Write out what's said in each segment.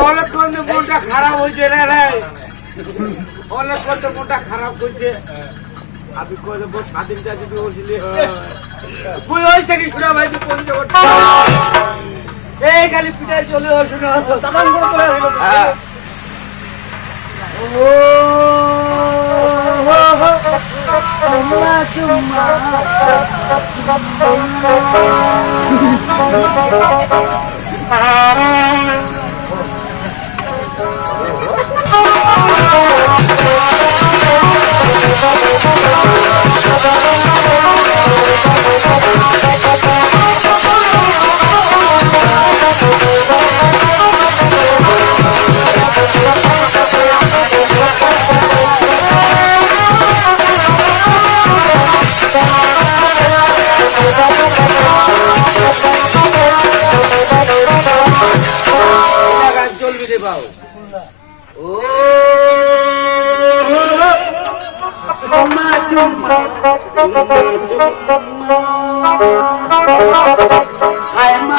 অনেকক্ষণ মনটা খারাপ হয়েছে রে রে। অনেকক্ষণ তো মনটা খারাপ করছে। আমি দেবো স্বাধীন চাষি বলছিলি তুই ওই থেকে শোনা ভাই পঞ্চবট এই খালি পিঠায় চলে আসুন সাধারণ করে আসলো হ্যাঁ। চুম্মা। চুম্মা গান হায় মা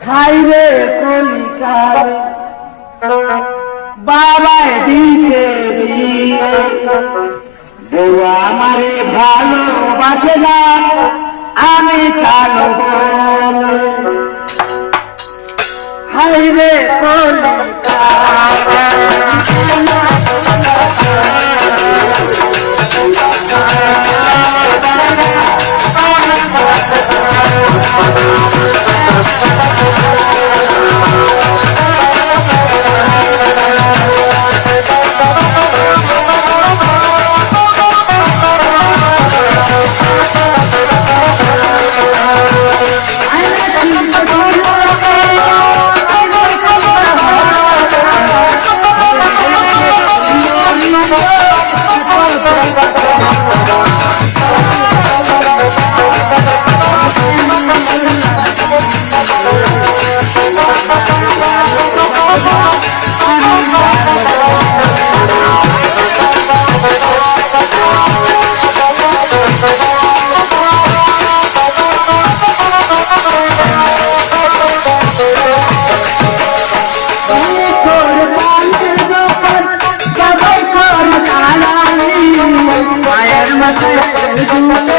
হাইরে কলিকার বাবায় দিছে বউ আমারে ভালোবাসে না আমি কালো Thank you.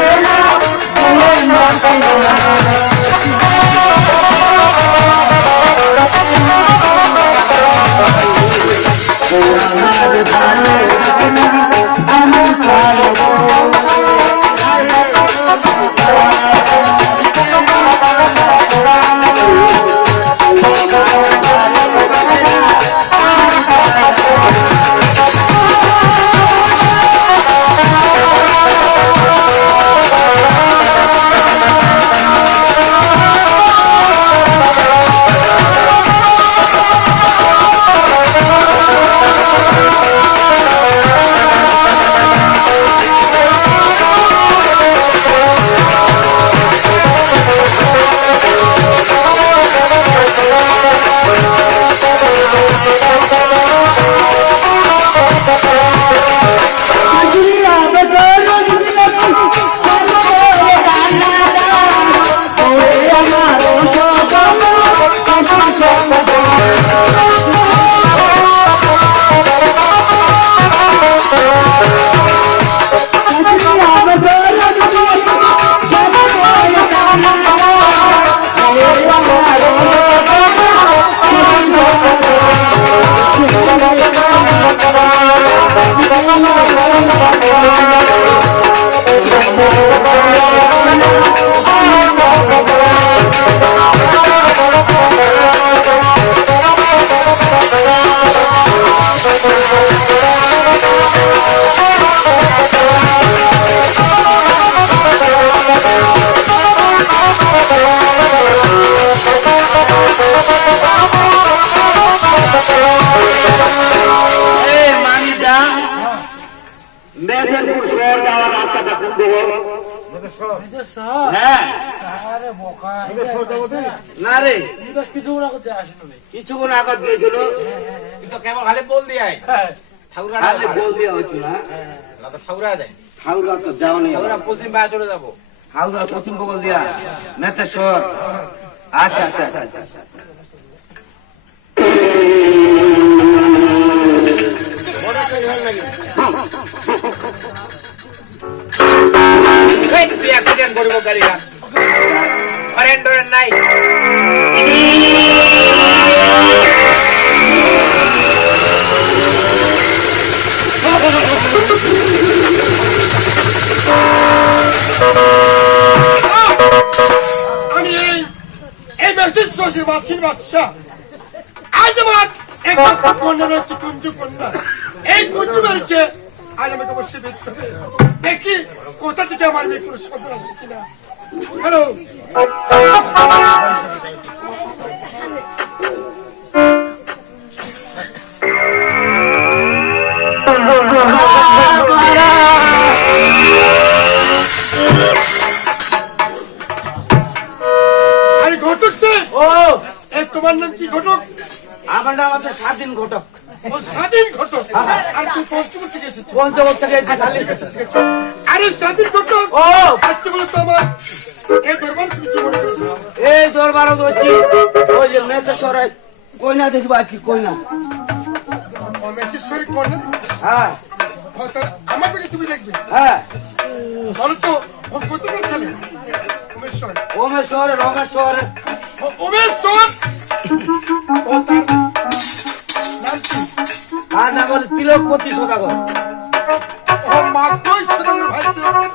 মেদিনীপুর শহর যাওয়ার রাস্তাটা না রে কিছুক্ষণ আগত গিয়েছিল তুই তো খালি বল দিয়ে আয় বল দেওয়া হয়েছিল না? না তো ঠাকুরা যায়। হাওড়া তো যাও নি ঠাকুরা পশ্চিম পায়ে চলে যাব। হাওড়া পশ্চিম বগল দিয়া। মেতেশ্বর আচ্ছা আচ্ছা আচ্ছা অ্যাক্সিডেন্ট করব গাড়িটা। নাই। আমি এই এই মেসেজ শশীর বাছির বাচ্চা। আজ আমার একমাত্র কন্যা রয়েছে কুঞ্জু কন্যা। এই কুঞ্জু মেয়েকে আজ আমাকে অবশ্যই দেখতে হবে দেখি কোথা থেকে আমার মেয়ে কোনো সন্তান আসে কিনা। হ্যালো আরে ও এই তোমার নাম কি ঘটক? আমার নাম আছে স্বাধীন ঘটক। ও স্বাধীন ঘটক? আর তুই পঞ্চম থেকে থেকে আছে আরে স্বাধীন ঘটক! ও। আচ্ছা বলো তো আমার। এই দরবার তুমি কি মনে করেছ? এই দরবার হচ্ছে ওই যে মেতেশ্বরে কইনা দেখবা কি কইনা। ও মেসেশ্বরী কন্যা হ্যাঁ। আমার দিকে তুমি দেখবে? হ্যাঁ। বলো তো ও কোথাকার ছেলে? উমেশ্বর ওমেশ্বরে রমেশ্বরে নাম আর না বলে তিলকপতি সদাগর। ও মাত্রই সদাগর ভাই তিলকপতি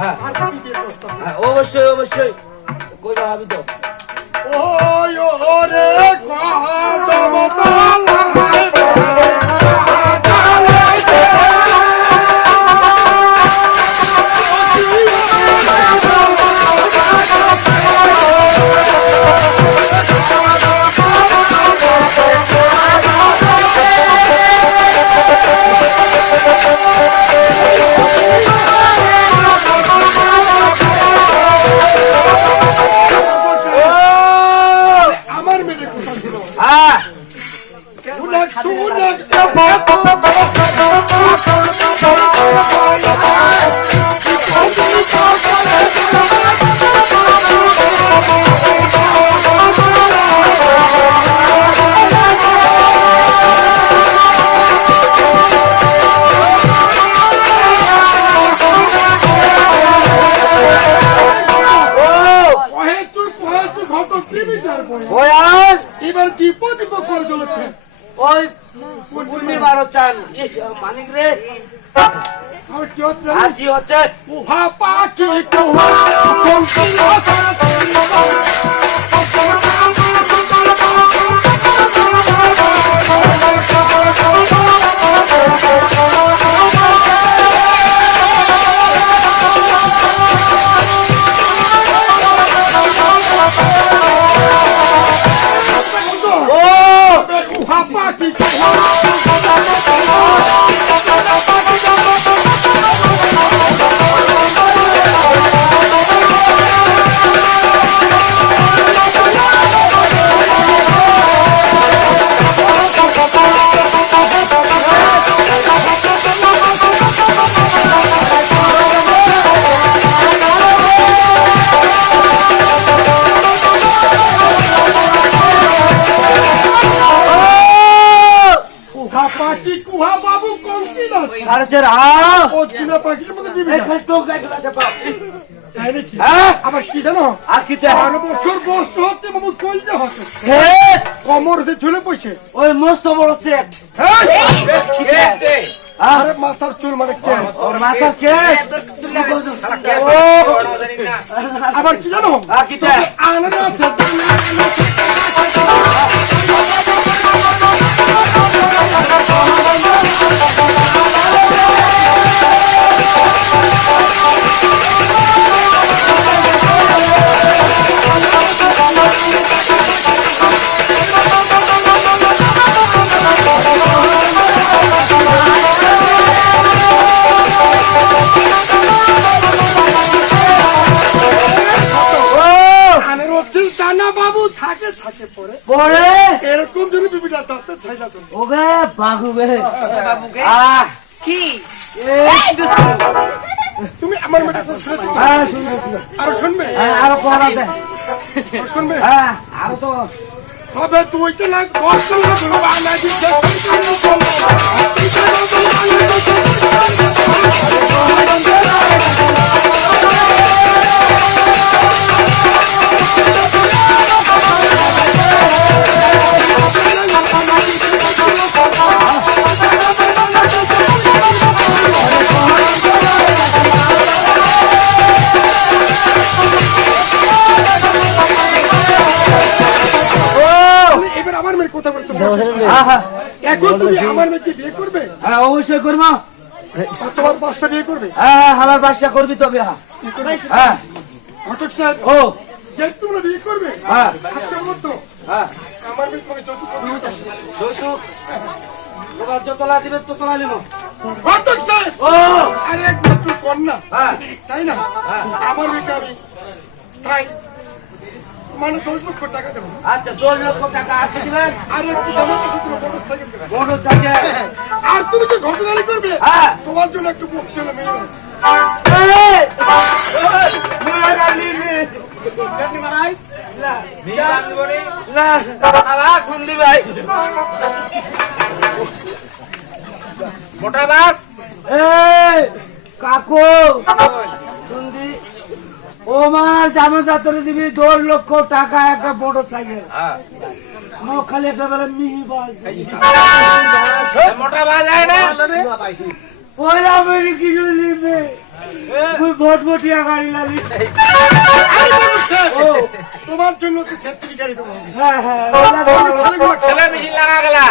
হয়। হ্যাঁ। হ্যাঁ অবশ্যই অবশ্যই। কইবা আমি তো? ওই ওরে তলায় Oh, oh, oh, oh. দিবি এই খালি টোক তাই নাকি? হ্যাঁ? আবার কি জানো? আর কি তে বারো বছর বয়স হচ্ছে বাবু কলজা হচ্ছে? কমর হতে ঝুলে পড়ছে। ওই মস্ত বড় সেট হ্যাঁ কেস রে আরে মাথার চুল মানে কেস ওর মাথা কে? শালা কেস জানি না কি জানো? আর কি তে Thank তুই তো না কষ্ট বানা দিচ্ছে বলতে এখন তুমি আমার মেয়েকে বিয়ে করবে? হ্যাঁ অবশ্যই করব। তোমার বাচ্চা বিয়ে করবে? হ্যাঁ আমার বাসা করবি তবে হ্যাঁ। বিয়ে করবে? হ্যাঁ। ঘটক সাহেব ও। যে তোমরা বিয়ে করবে হ্যাঁ। আচ্ছা হ্যাঁ। আমার মেয়ে তোমাকে যৌতুক যৌতুক? তোমার যতলা দিবে ততলা নিব। ঘটক সাহেব ও। আরে একমাত্র কন্যা। হ্যাঁ। তাই না? আমার মেয়েকে আমি তাই মানে দশ লক্ষ টাকা দেবো। আচ্ছা দশ লক্ষ টাকা আছে দিবেন আর একটু জমা সাইকেল দেবে। সাইকেল আর তুমি যে ঘটনালি করবে হ্যাঁ। তোমার জন্য একটু বুক ছেলে মেয়ে আছে। না শুনলি ভাই মোটা বাস। কাকু! ও মার জামা যাত্রা দিবি দশ লক্ষ টাকা একটা মোটর সাইকেল হ্যাঁ খালি একটা বেলা মিহি বাজ। মোটা বাস না। আমি কিছু নিবে তুই ভোট ভটিয়া গাড়ি লাগি তোমার জন্য তো ক্ষেত্রে গাড়ি দেবো। হ্যাঁ হ্যাঁ। ওই যে ছেলেগুলো খেলে ছেলে মেশিন লাগা গেলা।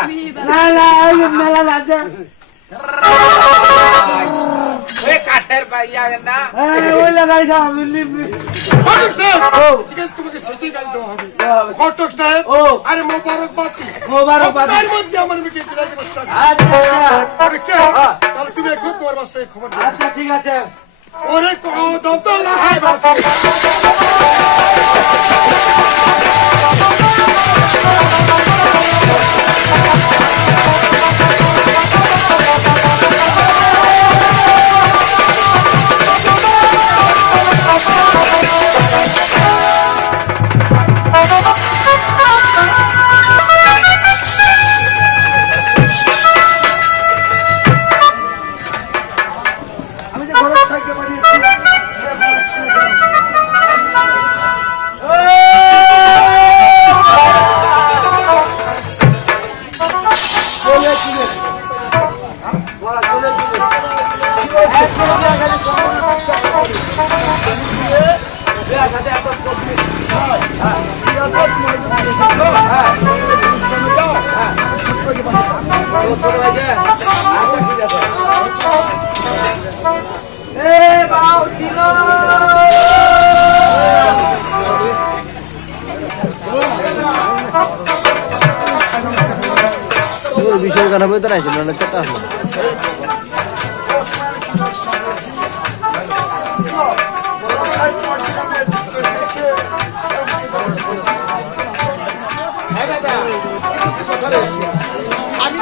না না মেলা লাগছে। কাঠের পাইয়া না। হ্যাঁ ওই লাগাইছে আমি নিবি। সাহেব ঠিক আছে তোমাকে সেটাই গাড়ি দেওয়া হবে। দেওয়া সাহেব আরে মোবারক বাতি মোবারকবাদ। তার মধ্যে আমার মেয়েকে বিদায় দেবো সাথে সাহেব। তাহলে তুমি এখন তোমার বাসায় খবর আচ্ছা ঠিক আছে। ওরে লাহাই বিষয় কথা বলতে নাই না চারটা আমি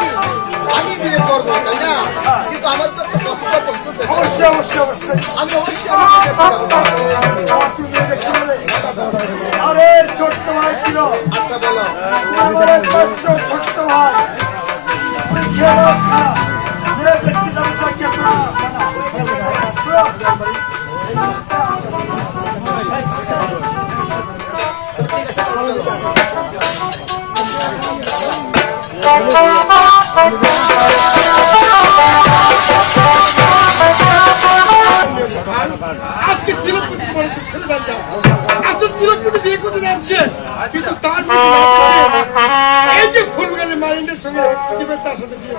আমি বিয়ে করব তাই না কিন্তু আমার তো একটা কষ্ট করতে হবে। অবশ্যই অবশ্যই অবশ্যই আমি অবশ্যই। আমার তুমি দেখতে ছিল আচ্ছা বলো আমার একমাত্র ছোট্ট ভাই তুই খেলো খা মেয়ে দেখতে যাব আজকে আসল তিলকপতি বিয়ে করতে যাচ্ছে। কিন্তু তার যে ফুলবাগানে মাইন্ডের সঙ্গে তার সাথে বিয়ে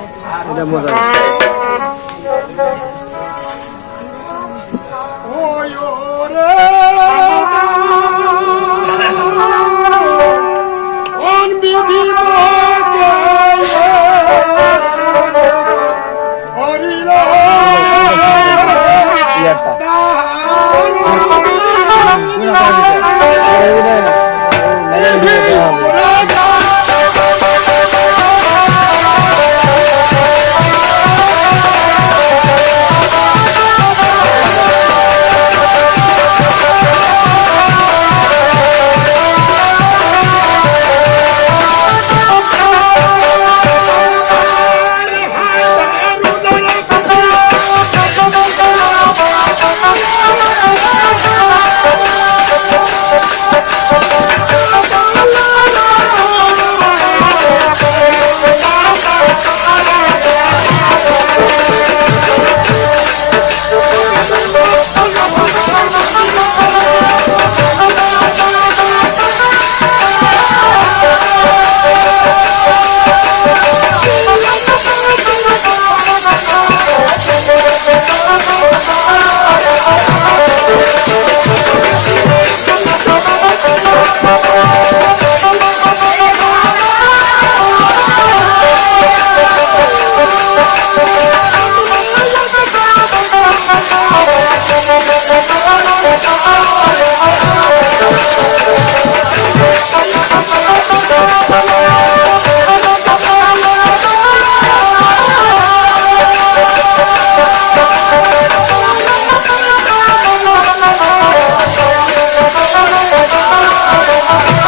Oh,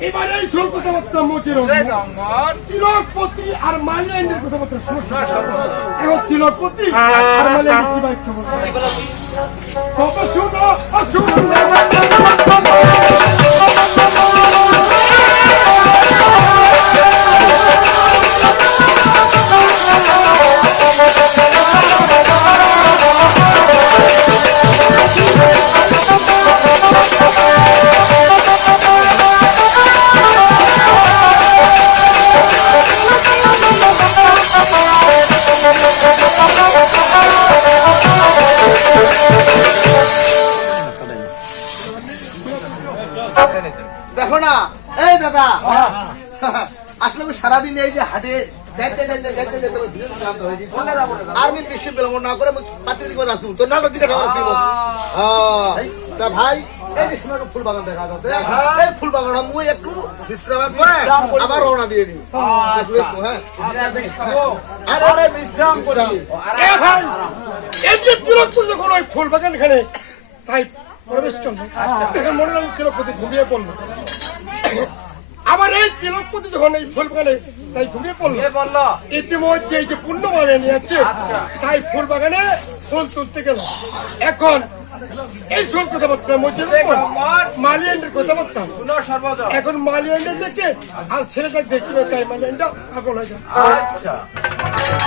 এবার এই সব কথাবার্তা মোচের তিলকপতি আর মাল্যান্ডের কথাবার্তা এখন তিলকপতি আর মাল্যান্ডের কি বাক্য বলছে কত শুনো শুনো দেখো না। এই দাদা। আসলে আমি সারাদিন এই যে হাটে যাইতে যাইতে যাইতে যাইতে আমি ভীষণ ক্লান্ত হয়ে গেছি। আর আমি বেশি বিলম্ব না করে আমি দিকে আসুন তো না দিকে আমার কি তা ভাই এই যে সামনে ফুল বাগান দেখা যাচ্ছে। এই ফুল বাগান মুই একটু বিশ্রামের পরে আবার রওনা দিয়ে দিন একটু rest করো, হ্যাঁ। আরে বিশ্রাম করি। এ ভাই এই যে তিলকপতি যখন ওই ফুল বাগান এখানে তাই প্রবেশ করল তখন মনে হলো তিলকপতি ঘুমিয়ে পড়ল। আবার এই তিলকপতি যখন এই ফুল বাগানে তাই ঘুমিয়ে পড়ল। ইতিমধ্যে এই যে পূর্ণ মানে নিয়েছে তাই ফুল বাগানে ফুল তুলতে গেল। এখন এই ফুল কথাবার্তার মধ্যে মালিয়ান্ডের কথাবার্তা। এখন মালিয়ান্ডের দেখে আর ছেলেটা দেখবে তাই মালিয়ান্ডা পাগল হয়ে যায়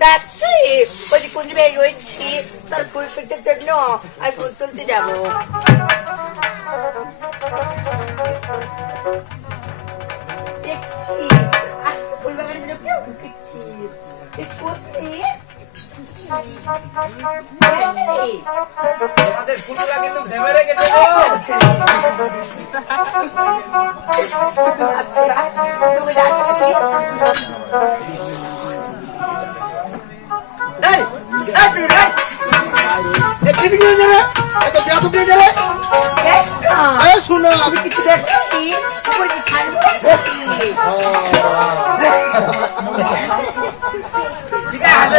দাসি ওই কুঞ্জ ভাই রয়েছি তার ফুল তুলতে জন্য আমি ফুল তুলতে যাব? আমাদের ফুলগুলা কিন্তু ভেবে রেখেছে তুমি শুনো আমি কিছু দেখ ঠিক আছে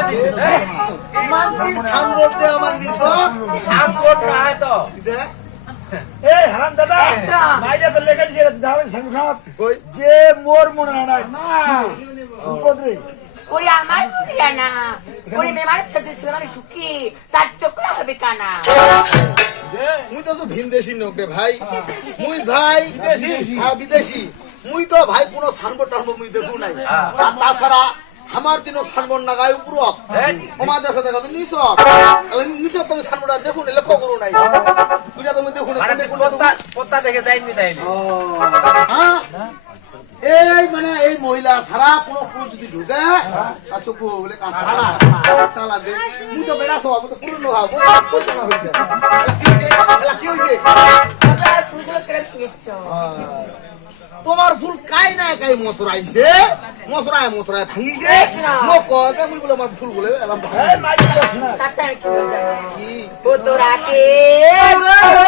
মানছি সামরতে আমার নিসব আম কোট না হয় তো এই হারাম দাদা মাইজা তো যে মোর মনে হয় না উপদ্রে ওরে আমার প্রিয়া না। ওরে মেমার ছোট ছিল মানে ঢুকি তার চোখলা হবে কানা। মুই তো তো ভিনদেশি লোক রে ভাই। মুই ভাই বিদেশি হ্যাঁ বিদেশি মুই তো ভাই কোনো সানবোর্ড টানবোর্ড মুই দেখু নাই। আর তাছাড়া আমার দিনও সানবোর্ড না গায়ে উপর আমার দেশে দেখা তো নিস নিস তুমি সানবোর্ড দেখুন লক্ষ্য করো নাই। তুই তুমি দেখুন মানে পদ্মা দেখে যাইনি তাইলে। হ্যাঁ? এই মানে এই মহিলা সারা কোনো পুরুষ যদি ঢুকে বলে সালা দে তো বেড়া সব আমি তো পুরনো কি হইছে? নিচ্ছ তোমার ফুল কাই না কাই মশরাইছে মশরায় মশরায় ভাঙিছে। না। মুই বলে আমার ফুল বলে এলাম তাতে কি কি? ও তোরা কে গো গো